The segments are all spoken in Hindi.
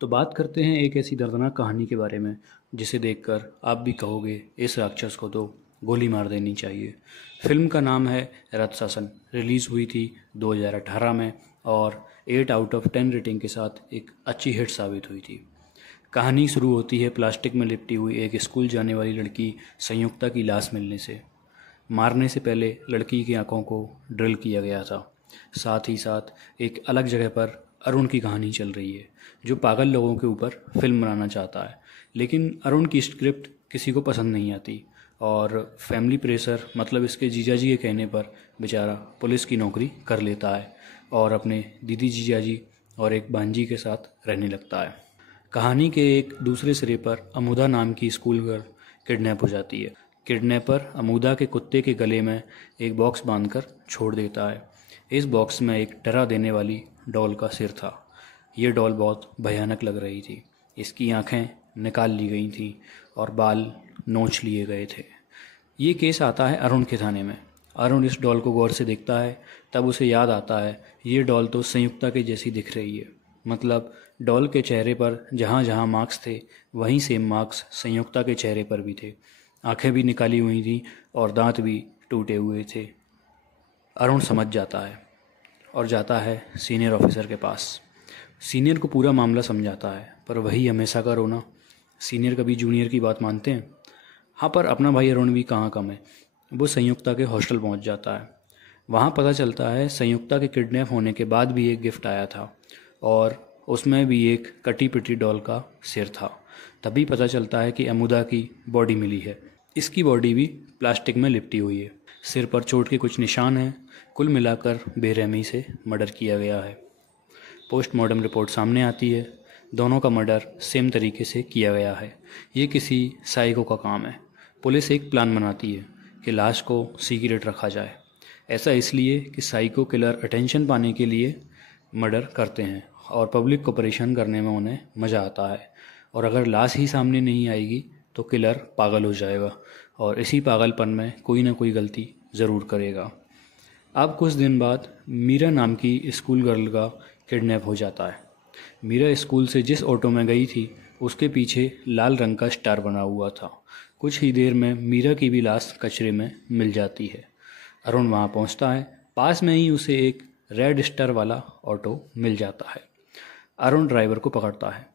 तो बात करते हैं एक ऐसी दर्दनाक कहानी के बारे में जिसे देखकर आप भी कहोगे इस राक्षस को तो गोली मार देनी चाहिए। फिल्म का नाम है रथ शासन। रिलीज़ हुई थी 2018 में और 8 आउट ऑफ 10 रेटिंग के साथ एक अच्छी हिट साबित हुई थी। कहानी शुरू होती है प्लास्टिक में लिपटी हुई एक स्कूल जाने वाली लड़की संयुक्ता की लाश मिलने से। मारने से पहले लड़की की आंखों को ड्रिल किया गया था। साथ ही साथ एक अलग जगह पर अरुण की कहानी चल रही है जो पागल लोगों के ऊपर फिल्म बनाना चाहता है, लेकिन अरुण की स्क्रिप्ट किसी को पसंद नहीं आती और फैमिली प्रेशर मतलब इसके जीजाजी के कहने पर बेचारा पुलिस की नौकरी कर लेता है और अपने दीदी जीजाजी और एक भांजी के साथ रहने लगता है। कहानी के एक दूसरे सिरे पर अमुदा नाम की स्कूल गर्ल किडनैप हो जाती है। किडनैपर अमुदा के कुत्ते के गले में एक बॉक्स बांधकर छोड़ देता है। इस बॉक्स में एक डरा देने वाली डॉल का सिर था। ये डॉल बहुत भयानक लग रही थी। इसकी आंखें निकाल ली गई थीं और बाल नोच लिए गए थे। ये केस आता है अरुण के थाने में। अरुण इस डॉल को गौर से देखता है, तब उसे याद आता है ये डॉल तो संयुक्ता के जैसी दिख रही है। मतलब डॉल के चेहरे पर जहाँ जहाँ मार्क्स थे वहीं सेम मार्क्स संयुक्ता के चेहरे पर भी थे। आंखें भी निकाली हुई थी और दांत भी टूटे हुए थे। अरुण समझ जाता है और जाता है सीनियर ऑफिसर के पास। सीनियर को पूरा मामला समझाता है, पर वही हमेशा का रोना। सीनियर कभी जूनियर की बात मानते हैं? हाँ, पर अपना भाई अरुण भी कहाँ कम है। वो संयुक्ता के हॉस्टल पहुँच जाता है। वहाँ पता चलता है संयुक्ता के किडनैप होने के बाद भी एक गिफ्ट आया था और उसमें भी एक कटी पिटी डॉल का सिर था। तभी पता चलता है कि अमुदा की बॉडी मिली है। इसकी बॉडी भी प्लास्टिक में लिपटी हुई है। सिर पर चोट के कुछ निशान हैं। कुल मिलाकर बेरहमी से मर्डर किया गया है। पोस्टमार्टम रिपोर्ट सामने आती है। दोनों का मर्डर सेम तरीके से किया गया है। ये किसी साइको का काम है। पुलिस एक प्लान बनाती है कि लाश को सीक्रेट रखा जाए। ऐसा इसलिए कि साइको किलर अटेंशन पाने के लिए मर्डर करते हैं और पब्लिक को परेशान करने में उन्हें मज़ा आता है। और अगर लाश ही सामने नहीं आएगी तो किलर पागल हो जाएगा और इसी पागलपन में कोई ना कोई गलती ज़रूर करेगा। अब कुछ दिन बाद मीरा नाम की स्कूल गर्ल का किडनैप हो जाता है। मीरा स्कूल से जिस ऑटो में गई थी उसके पीछे लाल रंग का स्टार बना हुआ था। कुछ ही देर में मीरा की भी लाश कचरे में मिल जाती है। अरुण वहाँ पहुँचता है। पास में ही उसे एक रेड स्टार वाला ऑटो मिल जाता है। अरुण ड्राइवर को पकड़ता है,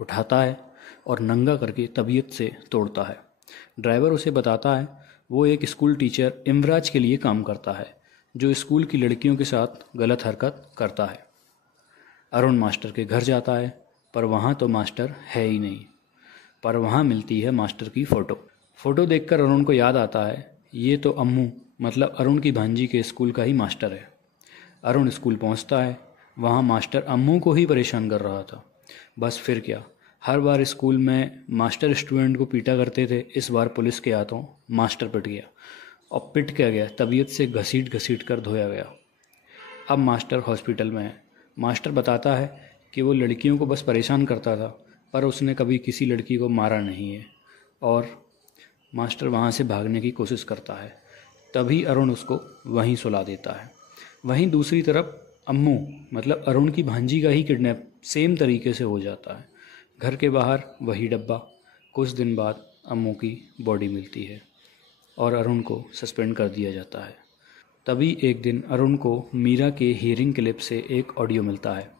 उठाता है और नंगा करके तबीयत से तोड़ता है। ड्राइवर उसे बताता है वो एक स्कूल टीचर इमराज के लिए काम करता है जो स्कूल की लड़कियों के साथ गलत हरकत करता है। अरुण मास्टर के घर जाता है, पर वहाँ तो मास्टर है ही नहीं। पर वहाँ मिलती है मास्टर की फ़ोटो देखकर अरुण को याद आता है ये तो अम्मू मतलब अरुण की भांजी के स्कूल का ही मास्टर है। अरुण स्कूल पहुँचता है। वहाँ मास्टर अम्मू को ही परेशान कर रहा था। बस फिर क्या, हर बार स्कूल में मास्टर स्टूडेंट को पीटा करते थे। इस बार पुलिस के हाथों मास्टर पिट गया और पिट क्या गया, तबीयत से घसीट घसीट कर धोया गया। अब मास्टर हॉस्पिटल में है। मास्टर बताता है कि वो लड़कियों को बस परेशान करता था, पर उसने कभी किसी लड़की को मारा नहीं है। और मास्टर वहाँ से भागने की कोशिश करता है। तभी अरुण उसको वहीं सुला देता है। वहीं दूसरी तरफ अम्मू मतलब अरुण की भांजी का ही किडनैप सेम तरीके से हो जाता है। घर के बाहर वही डब्बा। कुछ दिन बाद अम्मू की बॉडी मिलती है और अरुण को सस्पेंड कर दिया जाता है। तभी एक दिन अरुण को मीरा के हियरिंग क्लिप से एक ऑडियो मिलता है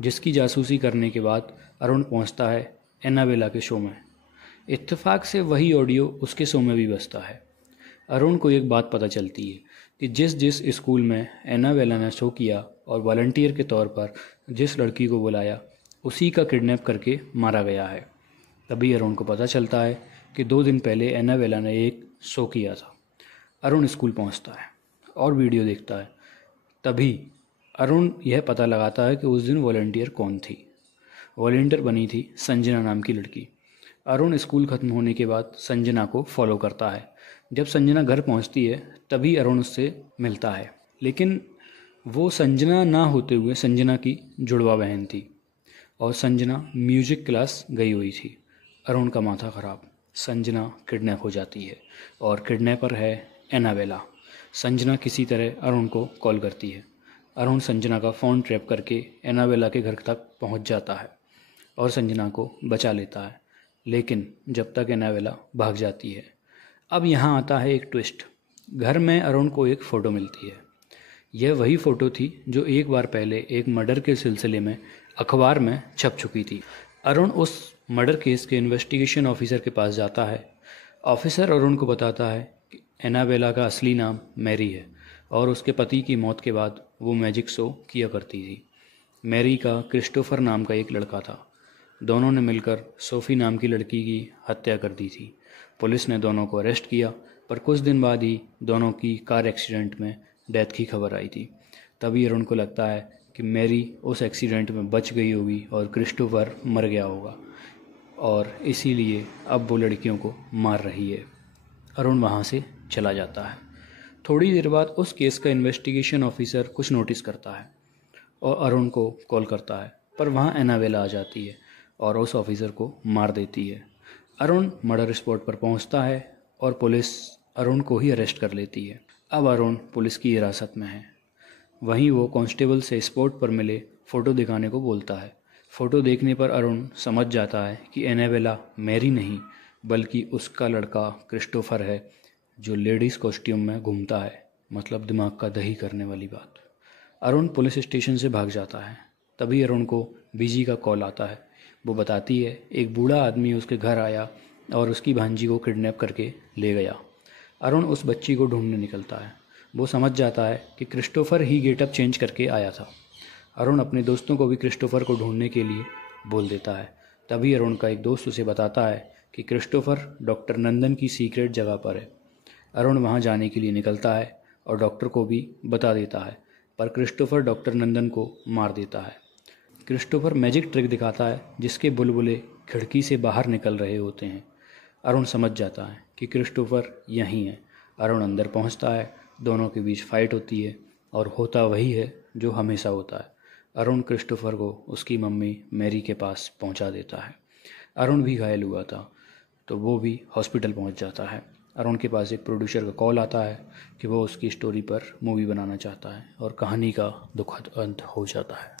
जिसकी जासूसी करने के बाद अरुण पहुंचता है एनाबेला के शो में। इत्तेफाक से वही ऑडियो उसके शो में भी बजता है। अरुण को एक बात पता चलती है कि जिस जिस स्कूल में एनाबेला ने शो किया और वॉलंटियर के तौर पर जिस लड़की को बुलाया उसी का किडनैप करके मारा गया है। तभी अरुण को पता चलता है कि 2 दिन पहले एनाबेला ने एक शो किया था। अरुण स्कूल पहुंचता है और वीडियो देखता है। तभी अरुण यह पता लगाता है कि उस दिन वॉलंटियर कौन थी। वॉलंटियर बनी थी संजना नाम की लड़की। अरुण स्कूल ख़त्म होने के बाद संजना को फॉलो करता है। जब संजना घर पहुंचती है तभी अरुण उससे मिलता है, लेकिन वो संजना ना होते हुए संजना की जुड़वा बहन थी और संजना म्यूजिक क्लास गई हुई थी। अरुण का माथा ख़राब। संजना किडनैप हो जाती है और किडनैपर है एनाबेला। संजना किसी तरह अरुण को कॉल करती है। अरुण संजना का फ़ोन ट्रैप करके एनाबेला के घर तक पहुंच जाता है। और संजना को बचा लेता है, लेकिन जब तक एनाबेला भाग जाती है। अब यहाँ आता है एक ट्विस्ट। घर में अरुण को एक फ़ोटो मिलती है। यह वही फ़ोटो थी जो एक बार पहले एक मर्डर के सिलसिले में अखबार में छप चुकी थी। अरुण उस मर्डर केस के इन्वेस्टिगेशन ऑफिसर के पास जाता है। ऑफिसर अरुण को बताता है कि एनाबेला का असली नाम मैरी है और उसके पति की मौत के बाद वो मैजिक शो किया करती थी। मैरी का क्रिस्टोफर नाम का एक लड़का था। दोनों ने मिलकर सोफ़ी नाम की लड़की की हत्या कर दी थी। पुलिस ने दोनों को अरेस्ट किया, पर कुछ दिन बाद ही दोनों की कार एक्सीडेंट में डेथ की खबर आई थी। तभी अरुण को लगता है कि मैरी उस एक्सीडेंट में बच गई होगी और क्रिस्टोफर मर गया होगा, और इसीलिए अब वो लड़कियों को मार रही है। अरुण वहाँ से चला जाता है। थोड़ी देर बाद उस केस का इन्वेस्टिगेशन ऑफिसर कुछ नोटिस करता है और अरुण को कॉल करता है, पर वहाँ एनाबेला आ जाती है और उस ऑफिसर को मार देती है। अरुण मर्डर स्पॉट पर पहुँचता है और पुलिस अरुण को ही अरेस्ट कर लेती है। अब अरुण पुलिस की हिरासत में है। वहीं वो कांस्टेबल से स्पॉट पर मिले फ़ोटो दिखाने को बोलता है। फ़ोटो देखने पर अरुण समझ जाता है कि एनाबेला मैरी नहीं बल्कि उसका लड़का क्रिस्टोफर है, जो लेडीज़ कॉस्ट्यूम में घूमता है। मतलब दिमाग का दही करने वाली बात। अरुण पुलिस स्टेशन से भाग जाता है। तभी अरुण को बीजी का कॉल आता है। वो बताती है एक बूढ़ा आदमी उसके घर आया और उसकी भांजी को किडनैप करके ले गया। अरुण उस बच्ची को ढूंढने निकलता है। वो समझ जाता है कि क्रिस्टोफर ही गेटअप चेंज करके आया था। अरुण अपने दोस्तों को भी क्रिस्टोफर को ढूंढने के लिए बोल देता है। तभी अरुण का एक दोस्त उसे बताता है कि क्रिस्टोफर डॉक्टर नंदन की सीक्रेट जगह पर है। अरुण वहां जाने के लिए निकलता है और डॉक्टर को भी बता देता है, पर क्रिस्टोफर डॉक्टर नंदन को मार देता है। क्रिस्टोफर मैजिक ट्रिक दिखाता है जिसके बुलबुले खिड़की से बाहर निकल रहे होते हैं। अरुण समझ जाता है कि क्रिस्टोफर यहीं है। अरुण अंदर पहुंचता है। दोनों के बीच फाइट होती है और होता वही है जो हमेशा होता है। अरुण क्रिस्टोफर को उसकी मम्मी मैरी के पास पहुंचा देता है। अरुण भी घायल हुआ था, तो वो भी हॉस्पिटल पहुंच जाता है। अरुण के पास एक प्रोड्यूसर का कॉल आता है कि वो उसकी स्टोरी पर मूवी बनाना चाहता है और कहानी का दुखद अंत हो जाता है।